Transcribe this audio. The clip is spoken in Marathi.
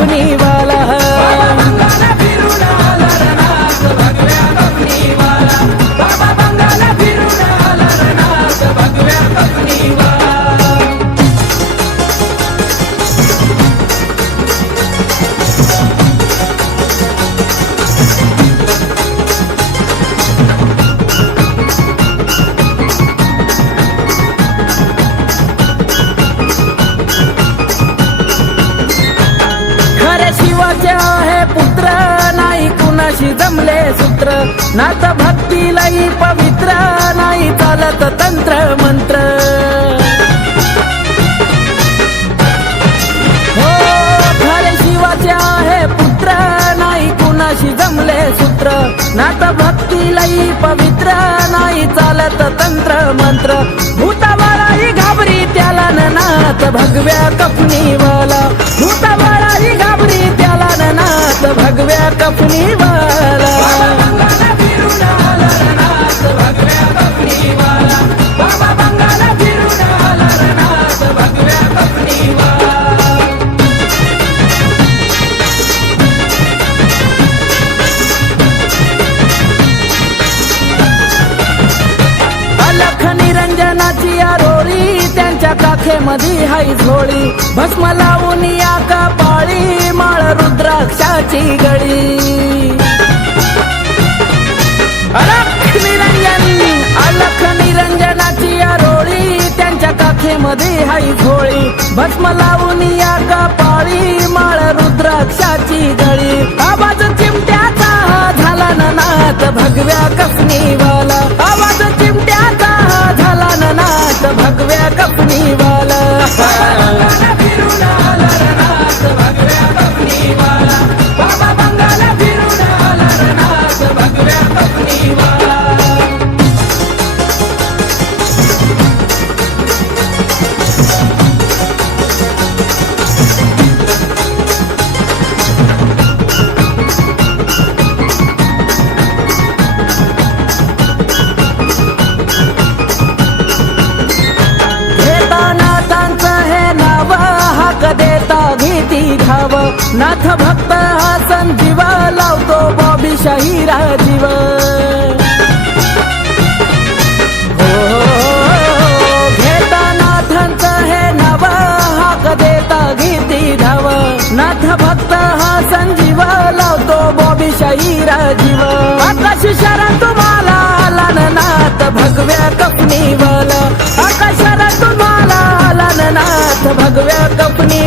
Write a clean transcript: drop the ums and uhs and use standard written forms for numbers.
कफनीवाला शिवाचे आहे पुत्र नाही कुणाशी जमले सूत्र नात भक्तीलाही पवित्र नाही चालत तंत्र मंत्र हो खरे शिवाचे आहे पुत्र नाही कुणाशी जमले सूत्र नात भक्तीलाही पवित्र नाही चालत तंत्र मंत्र भूतावाळाही घाबरी त्याला नाथ भगव्या कफनीवाला भूतावाळाही घाबरी त्याला नाथ भगव्या कफनीवाला अलख निरंजनाची आरोळी त्यांच्या काखेमध्ये हाय झोळी भस्म लावून या कपाळी माळ रुद्राक्षाची गळी अलख निरंजनाची आरोळी त्यांच्या काखेमध्ये हाय झोळी भस्म लावून या कपाळी माळ रुद्राक्षाची गळी आवाज चिमट्याचा झाला नाथ भगव्या कफनीवाला आवाज चिमट्याचा झाला नाथ भगव्या कफनीवाला नाथ भक्त हा संजीव लावतो बॉबी शाहीरा जीव घेता नाथांचं हे नाव हाक देता गीती धाव नाथ भक्त हा संजीव लावतो बॉबी शाहीरा जीव आकाश शरण तुम्हाला आला नाथ भगव्या कफनीवाला आकाश शरण तुम्हाला आला नाथ भगव्या कफनी